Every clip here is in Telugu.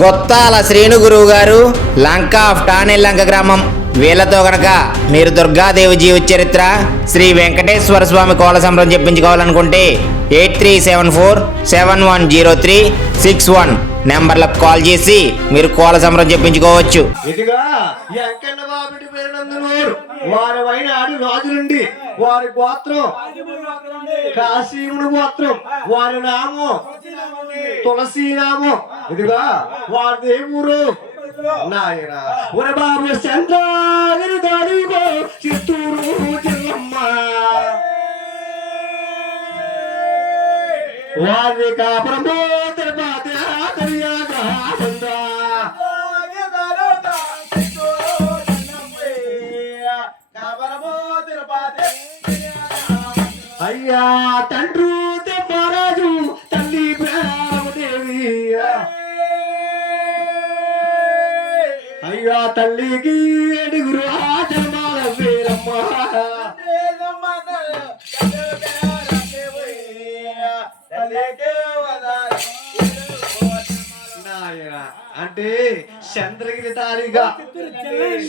గొత్తాల శ్రీను గురువు గారు, లంక ఆఫ్ టానెల్లంక గ్రామం. వీళ్ళతో గనక మీరు దుర్గాదేవి జీవిత చరిత్ర, శ్రీ వెంకటేశ్వర స్వామి కోల సంబరం చెప్పించుకోవాలనుకుంటే 8374710361 నెంబర్లకు కాల్ చేసి మీరు కోల సంబరం చెప్పించుకోవచ్చు. ఇదిగా వెంకన్న బాబుడి పేరునందునోరు వారి వైనాడు రాజు నుండి వారి గోత్రం కాశీముడు గోత్రం, వారి నామం తులసి నామం. ఇదిగా వారి దేవుడు నాయన ఒరే బాబు చంద్రగిరి దాడిగో చిత్తూరు జిల్లమ్మ వారి కాపురమో తిరుపతి అయ్యా తండ్రు మహారాజు తల్లి ప్రేమదేవి అయ్యా తల్లికి ఏడుగురు జన్మాల వీరమ్మ అంటే చంద్రగిరి తారీగా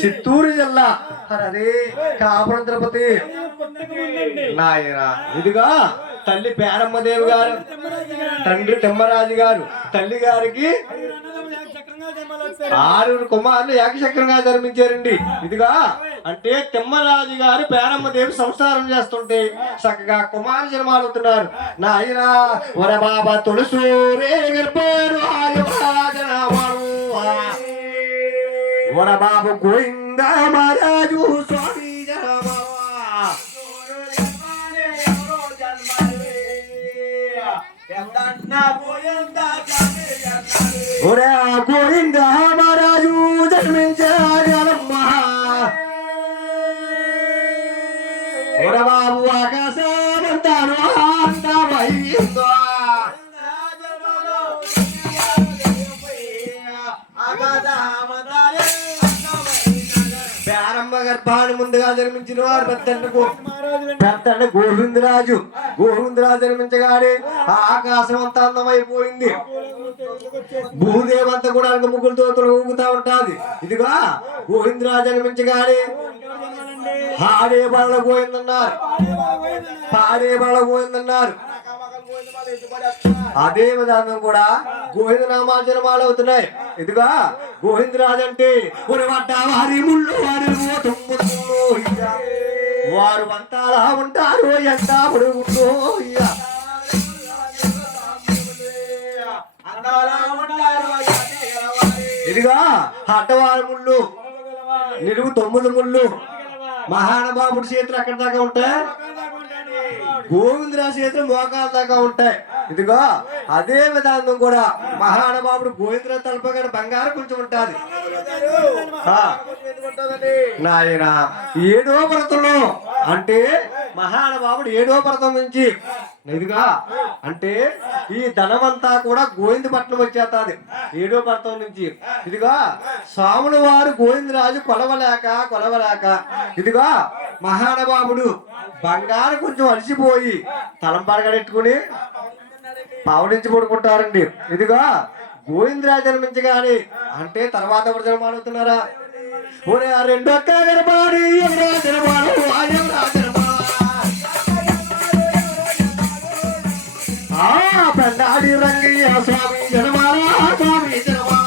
చిత్తూరు జిల్లా అరే కాపురం తిరుపతి నాయన. ఇదిగా తల్లి పేరమ్మదేవి గారు, తండ్రి తిమ్మరాజు గారు, తల్లి గారికి 6 కుమారులు ఏకచక్రంగా జన్మించారండి. ఇదిగా అంటే తిమ్మరాజు గారు పేరమ్మదేవి సంసారం చేస్తుంటే చక్కగా కుమారు జన్మాలుతున్నారు. నాయన వర బాబా తులసూరే వర బాబు గోవింద మహారాజు స్వామి గోవింద మహారాజు జన్మించారమ్మ బాబు ఆకాశమంతాను అందమైందో పేరమ్మ గర్భాన్ని ముందుగా జన్మించిన వారు పెద్దండి గోవిందరాజు. గోవిందరాజు జన్మించగానే ఆకాశం అంతా అందమైపోయింది. భూదేవంతా కూడా ముగ్గులతో తొలగుతా ఉంటాది. ఇదిగా గోవిందరాజు జన్మించగానే హాడే బళ్ళ గోవిందన్నారు, పాడే బళ్ళ గోవిందన్నారు. అదే విధానం కూడా గోవింద నామాలు జన్మాలు అవుతున్నాయి. ఇదిగా గోవిందరాజు అంటే వారి ముళ్ళు వారు వంతాలా ఉంటారు ఎంత పొడుగుంటో ఇదిగా అడ్డవారి ముళ్ళు నిలువు 9 ముళ్ళు మహానుభావుడి చేతులు ఎక్కడి దాకా ఉంటాయి, గోవిందరాజు చేతులు మోకాల దాకా ఉంటాయి. ఇదిగో అదే విధానం కూడా మహానుభావుడు గోవిందరాజు తలపగానే బంగారం కొంచెం ఉంటుంది. నాయన 7వ పర్వతంలో అంటే మహానుభావుడు 7వ పర్వతం నుంచి ఇదిగా అంటే ఈ ధనమంతా కూడా గోవిందపట్నం వచ్చేస్తుంది 7వ పర్వతం నుంచి. ఇదిగా స్వాముల వారు గోవిందరాజు కొలవలేక ఇదిగా మహానుభావుడు బంగారం కొంచెం అలసిపోయి తలంపాడగడెట్టుకుని పావుడించి పడుకుంటారండి. ఇదిగా గోవిందరాజు జన్మించగాని అంటే తర్వాత ఎవరు జన్మాడుతున్నారా ఓరే ఆ 2 అక్క గర్భాడి పెన్నాడి రంగయ్య స్వామి జన్మాలా స్వామి జన్మా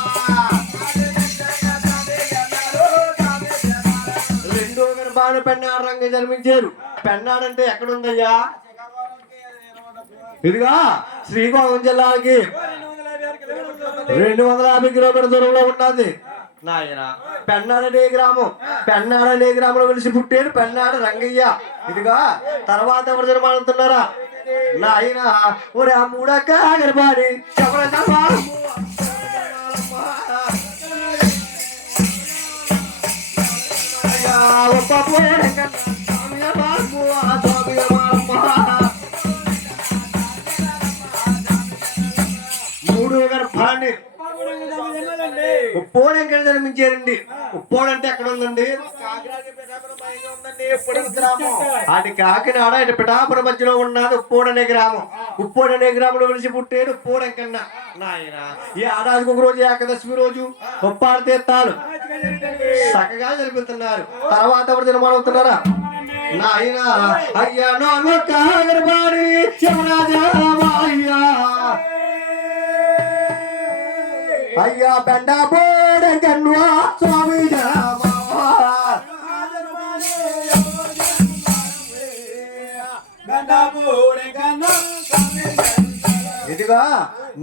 2వ గర్భాన్ని పెన్నాడు రంగయ్య జన్మించారు. పెన్నాడంటే ఎక్కడుందయ్యా? ఇదిగా శ్రీకాకుళం జిల్లాకి 250 కిలోమీటర్ల దూరంలో ఉన్నది నాయన. పెన్నాడనే గ్రామంలో వెలిసి పుట్టాడు పెన్నాడు రంగయ్య. ఇదిగా తర్వాత ఎవరు జన్మాడుతున్నారా నాయన ఒరే ఆ 3 అక్క గర్భాడి ఉప్పోడు ఎక్కడ జన్మించారండి. ఉప్పోడు అంటే ఎక్కడ ఉందండి? అది కాకినాడ ఇటు పిఠాపురం మధ్యలో ఉన్నది ఉప్పోడు అనే గ్రామం. ఉప్పోడు అనే గ్రామంలో వెలిసి పుట్టాడు ఉప్పోడు వెంకన్న. నాయన ఈ ఏడాదికి ఒక రోజు ఏకాదశమి రోజు ఉప్పాడు తీర్థాలు చక్కగా జరుపుతున్నారు. తర్వాత ఎవరు జన్మాలు అవుతున్నారా? నాయన అయ్యా నోను కాగరబాడి శివరాజయ్యా అయ్యా బెండ బోడ కన్వా స్వామి ఇదిగా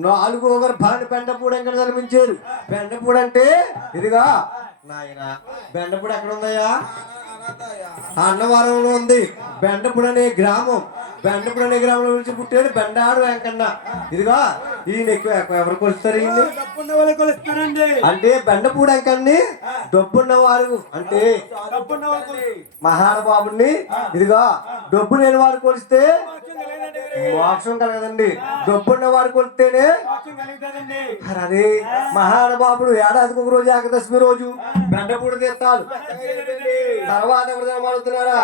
4వ గర్భాన్ని బెండపూడి ఎక్కడ జన్మించారు. బెండపూడి అంటే ఇదిగా నాయన బెండపూడి ఎక్కడ ఉందయ్యా? అన్నవరంలో ఉంది. బెండపూడి అనే గ్రామం. బెండపూడి అనే గ్రామంలో నుంచి పుట్టాడు బెండాడు వెంకన్న. ఇదిగా ఈయన ఎవరు కొలుస్తారు? అంటే బెండపూడి వెంకన్ని డబ్బున్న వారు అంటే మహానుభావుని ఇదిగా డబ్బు లేని వారు కొలిస్తే మోక్షం కలగదండి. డబ్బున్న వారు కొలిస్తేనే. అదే మహానుభావుడు ఏడాదికి ఒక రోజు ఏకాదశమి రోజు బెండపూడి తీర్థాలు. తర్వాత ఎవరు మాడుతున్నారా?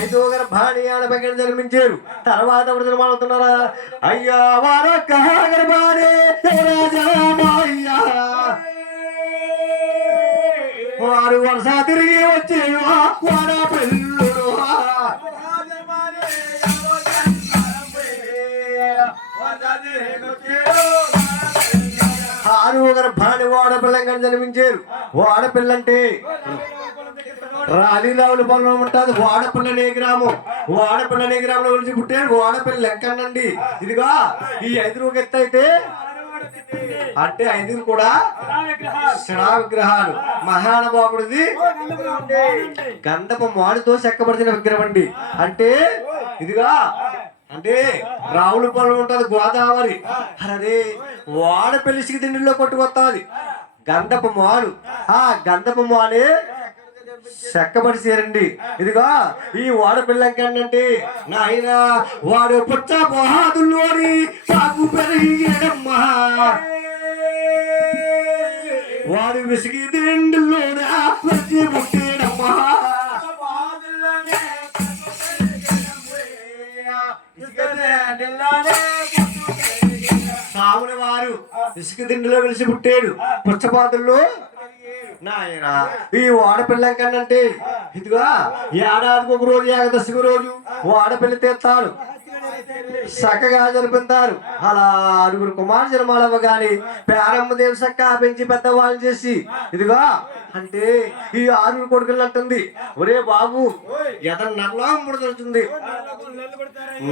ఐదో గర్భాన్ని ఆడపక్కన జన్మించారు. తర్వాత ఎవరు జన్మాడుతున్నారా? అయ్యా వారొక్క గర్భాన్ని వారు వరుస తిరిగి వచ్చే పిల్లుడు 6వ గర్భాన్ని వాడపిల్లంగా జన్మించారు. వాడపిల్ల అంటే రాలీరావుల పొలం ఉంటుంది. వాడపిల్లనే గ్రామం. వాడపిల్లనే గ్రామంలో కలిసి పుట్టారు వాడపిల్ల లెక్కనండి. ఇదిగా ఈ 5 ఎత్తు అయితే అంటే 5 కూడా శిలా విగ్రహాలు. మహానుభావుడిది గంధపు మాడుతో చెక్కబడిన విగ్రహం అండి. అంటే ఇదిగా అంటే రావుల పొలం ఉంటుంది గోదావరి. అదే వాడపల్లి సిగిదిండిలో కొట్టుకొస్తుంది గంధపు మాడు. ఆ గంధపు మాడే చెక్కబడిసేరండి. ఇదిగా ఈ వాడపిల్లంకంటే నాయన వాడు పుట్ట పోహాదుల్లోని సాగు పెరిగేడమ్మా. వాడు విసిగి దిండుల్లోనే ఆత్మహత్య పుట్టేడమ్మా. సాముని వారు ఇసుక దిండులో వెలిసి పుట్టాడు పుచ్చపాదుల్లో. నాయన ఈ వాడపిల్లం కన్నంటే ఇదిగా ఏడాదికి ఒక రోజు ఏకాదశమి రోజు వాడపిల్లి తీర్థాలు చక్కగా జరిపిస్తారు. అలా 6 కుమారు జన్మాలవ్వగాని పేరమ్మ దేవి చక్క పెంచి పెద్దవాళ్ళు చేసి ఇదిగా అంటే ఈ 6 కొడుకులు అంటుంది, ఒరే బాబు ఎద నల్లోకం పుడుతుంది,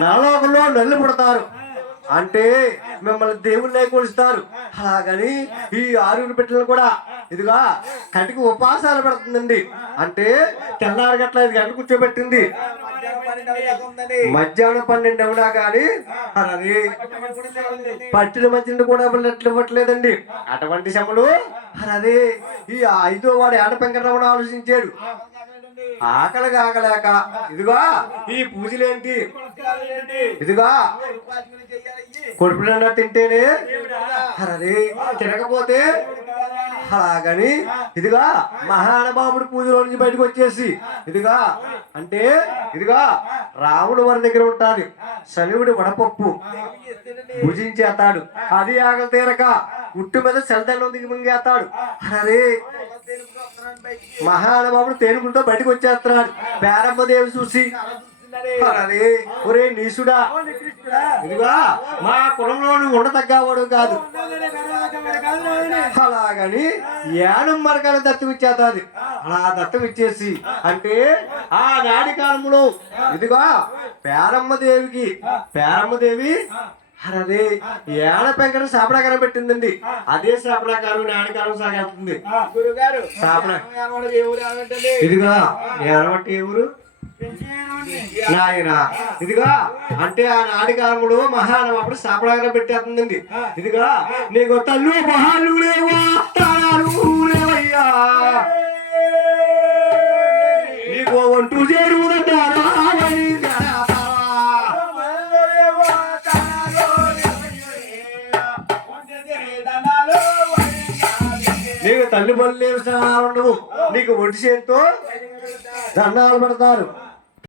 నల్లోకంలో నల్లు పుడతారు అంటే మిమ్మల్ని దేవుళ్ళే కొలుస్తారు. అలాగని ఈ 6 బిడ్డలు కూడా ఇదిగా కంటికి ఉపాసాలు పెడుతుందండి. అంటే తెల్లారి గట్ల 5 గంటలు కూర్చోబెట్టింది. మధ్యాహ్నం 12 అవునా కానీ అది పట్టిన మధ్యన కూడా ఇవ్వట్లేదండి. అటువంటి శ్రమలు అదే ఈ 5వ వాడు ఏడ వెంకటరమణ ఆలోచించాడు. ఆకలి కాకలేక ఇదిగా ఈ పూజలేంటి ఇదిగా కొడుకులన్నా తింటేనే అదే తినకపోతే అలాగని ఇదిగా మహానుభావుడు పూజలో నుంచి బయటకు వచ్చేసి ఇదిగా అంటే ఇదిగా రాముడు వారి దగ్గర ఉంటాడు. శనివుడి వడపప్పు భుజించేస్తాడు. అది ఆకలి తీరక ఉట్టు మీద సెల్దన్నం దిగి ముంగేస్తాడు. అదే మహానుభావుడు తేనుకుంటూ బయటకు వచ్చేస్తున్నాడు. పేరమ్మదేవి చూసి అదే ఒరే నీసుడా ఇదిగా మా కులంలో ఉండదగ్గవాడు కాదు. అలాగని ఏడం మరకాల దత్తం ఇచ్చేది. అలా దత్తం ఇచ్చేసి అంటే ఆ నాడి కాలంలో ఇదిగా పేరమ్మదేవి అదే ఏడ పెంకట శాపడాకారం పెట్టిందండి. అదే శాపడాకారం నాడికారం సాగేస్తుంది. ఇదిగా ఏడవట్టి ఏ ఊరు నాయన ఇదిగా అంటే ఆ నాటి కాలముడు మహానప్పుడు సాపడాగా పెట్టేస్తుందండి. ఇదిగా నీకు తల్లు మహాలు లేవా తాళాలు లేవయ్యా, నీకు ఒంటూ చేరువుదంటారా నీకు తల్లి పళ్ళు లేవు ఉండవు, నీకు ఒంటి చేతితో దండాలు పెడతారు.